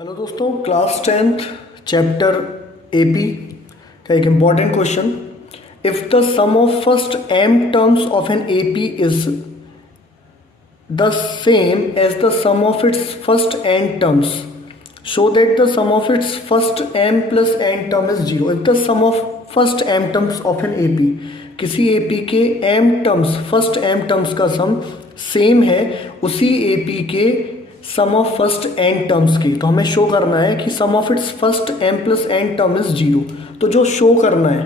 Hello दोस्तों, class 10th chapter AP का एक important question. If the sum of first m terms of an AP is the same as the sum of its first n terms, show that the sum of its first m plus n term is zero. If the sum of first m terms of an AP, किसी AP के m terms first m terms का sum same है उसी AP के sum of first n terms की, तो हमें show करना है कि sum of its first m plus n term is zero. तो जो शो करना है,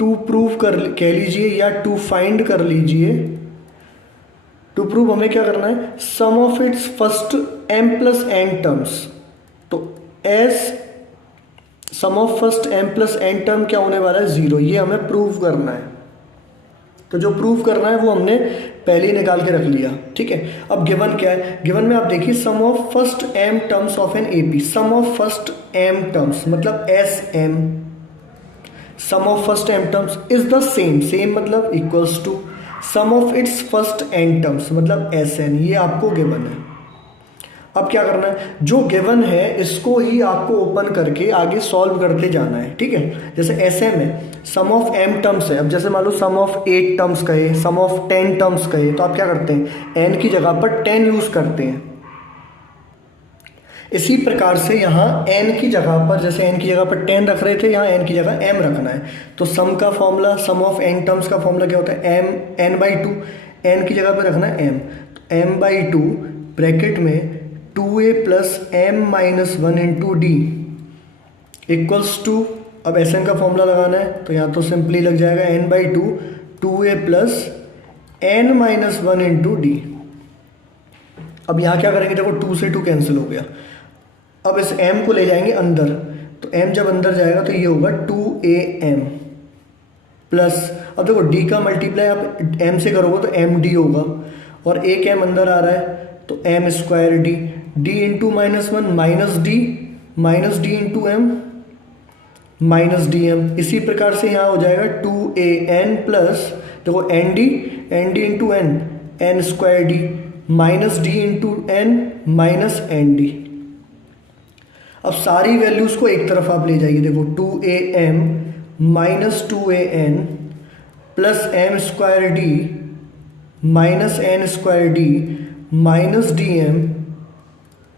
टू प्रूव कर कह लीजिए या टू फाइंड कर लीजिए। टू प्रूव हमें क्या करना है, sum of its first m plus n terms. तो S sum of first m plus n term क्या होने वाला है, जीरो। ये हमें प्रूव करना है। तो जो प्रूव करना है वो हमने पहले ही निकाल के रख लिया, ठीक है। अब गिवन क्या है, गिवन में आप देखिए sum of first m terms of an AP. Sum of first m terms मतलब S M, sum of first m terms is the same, same मतलब equals to sum of its first n terms मतलब S N. ये आपको given है। अब क्या करना है, जो गिवन है इसको ही आपको ओपन करके आगे सॉल्व करते जाना है, ठीक है। जैसे एस एम है, सम ऑफ m टर्म्स है। अब जैसे मान लो सम ऑफ 8 टर्म्स कहे, सम ऑफ 10 टर्म्स कहे, तो आप क्या करते हैं, n की जगह पर 10 यूज करते हैं। इसी प्रकार से यहाँ n की जगह पर, जैसे n की जगह पर 10 रख रहे थे, यहाँ n की जगह m रखना है। तो सम का formula, sum of n terms का फॉर्मूला क्या होता है, m n/2। n की जगह पर रखना है m, तो m/2 ब्रैकेट में 2a plus m minus 1 into d equals to, अब एस एन का फॉर्मूला लगाना है तो यहाँ तो सिंपली लग जाएगा n/2 2a plus n minus 1 into D. अब यहाँ क्या करेंगे, देखो 2 से 2 कैंसिल हो गया। अब इस m को ले जाएंगे अंदर, तो m जब अंदर जाएगा तो ये होगा 2am प्लस, अब देखो d का मल्टीप्लाई आप m से करोगे तो md होगा, और एक m अंदर आ रहा है तो m square d, d into minus 1 minus d into m minus d m. इसी प्रकार से यहाँ हो जाएगा 2an प्लस, देखो n d into n square d minus d into n minus n d. अब सारी वैल्यूज को एक तरफ आप ले जाइए, देखो 2am minus 2an plus m square d minus n square d minus d m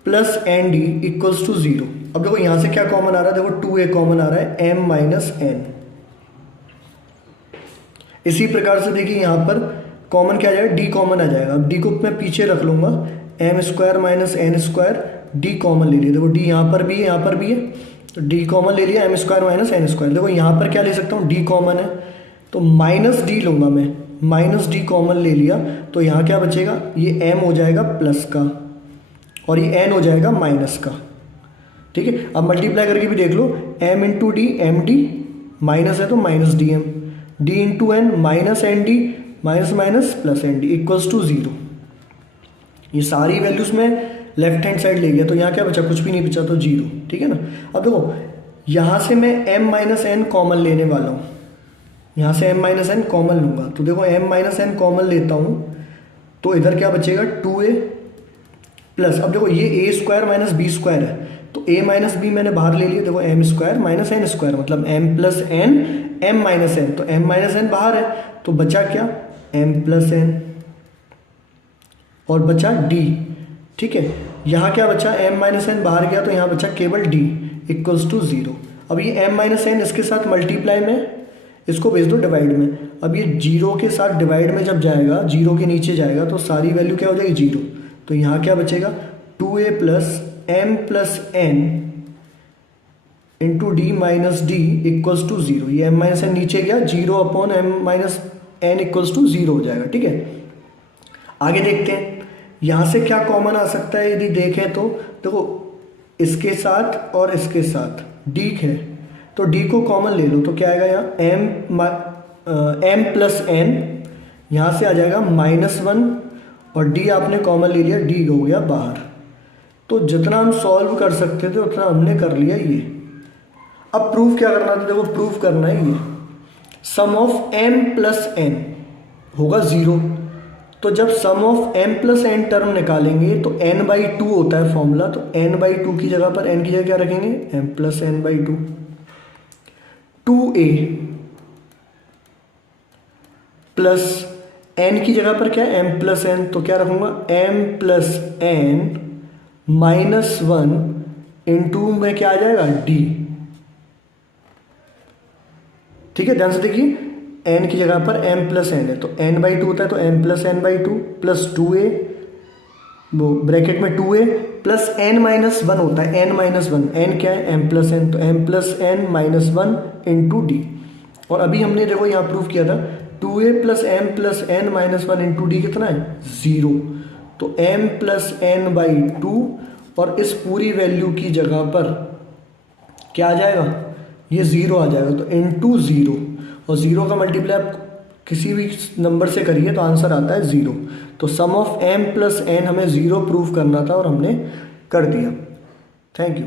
plus n d equals to zero. अब देखो यहाँ से क्या कॉमन आ रहा है, देखो 2a कॉमन आ रहा है, m माइनस एन। इसी प्रकार से देखिए यहाँ पर कॉमन क्या आ जाएगा, d कॉमन आ जाएगा। अब d को मैं पीछे रख लूँगा, m square minus n square, d common ले लिया। देखो d यहाँ पर भी है, यहाँ पर भी है, तो d कॉमन ले लिया, m square minus n square. देखो यहाँ पर क्या ले सकता हूँ, d कॉमन है तो माइनस d लूँगा मैं, माइनस डी कॉमन ले लिया तो यहाँ क्या बचेगा, ये m हो जाएगा प्लस का और ये n हो जाएगा माइनस का, ठीक है। अब मल्टीप्लाई करके भी देख लो, m into d, m d minus है तो minus d m, d into n minus n d minus minus plus n d equals to zero. ये सारी वैल्यूज में लेफ्ट हैंड साइड ले गया तो यहाँ क्या बचा, कुछ भी नहीं बचा तो जीरो, ठीक है ना। अब देखो यहाँ से मैं m माइनस एन कॉमन लेने वाला हूँ, यहाँ से m माइनस एन कॉमन लूँगा, तो देखो m माइनस एन कॉमन लेता हूँ तो इधर क्या बचेगा 2a प्लस, अब देखो ये a square minus b square है तो a माइनस बी मैंने बाहर ले लिया, देखो m square minus n square मतलब m plus n m minus n, तो m माइनस एन बाहर है तो बचा क्या, m प्लस एन और बचा d, ठीक है। यहाँ क्या बचा, m माइनस एन बाहर गया तो यहाँ बचा केवल d इक्वल्स टू जीरो। अब ये m माइनस एन इसके साथ मल्टीप्लाई में, इसको भेज दो डिवाइड में। अब ये जीरो के साथ डिवाइड में जब जाएगा, जीरो के नीचे जाएगा तो सारी वैल्यू क्या हो जाएगी, जीरो। तो यहाँ क्या बचेगा, 2a plus m plus n into d minus d equals to zero. ये m माइनस एन नीचे गया, zero upon m minus n equals to zero हो जाएगा, ठीक है। आगे देखते हैं यहाँ से क्या कॉमन आ सकता है, यदि देखें तो देखो इसके साथ और इसके साथ d है तो d को कॉमन ले लो तो क्या आएगा, यहाँ m प्लस एन, यहाँ से आ जाएगा माइनस 1 और d आपने कॉमन ले लिया, d हो गया बाहर। तो जितना हम सॉल्व कर सकते थे उतना हमने कर लिया ये। अब प्रूफ क्या करना था, देखो प्रूफ करना है ये sum of m plus n होगा ज़ीरो, तो जब sum of m plus N term निकालेंगे तो n बाई टू होता है फॉर्मूला, तो n बाई टू की जगह पर n की जगह क्या रखेंगे, m plus n by two. 2a plus n की जगह पर क्या है, m प्लस एन, तो क्या रखूंगा m plus n minus one into में क्या आ जाएगा d। ठीक है, ध्यान से देखिए, n की जगह पर m प्लस एन है तो n बाई टू होता है, तो m plus n by two plus 2a, वो ब्रैकेट में 2a plus n minus one होता है, n माइनस वन, n क्या है m प्लस एन, तो m plus n minus one into d. और अभी हमने देखो यहाँ प्रूफ किया था 2a plus m plus n minus one into d कितना है, 0। तो m plus n by two और इस पूरी वैल्यू की जगह पर क्या आ जाएगा, ये 0 आ जाएगा, तो इंटू 0, और 0 का मल्टीप्लाई आप किसी भी नंबर से करिए तो आंसर आता है 0। तो सम ऑफ m प्लस एन हमें 0 प्रूव करना था और हमने कर दिया। Thank you.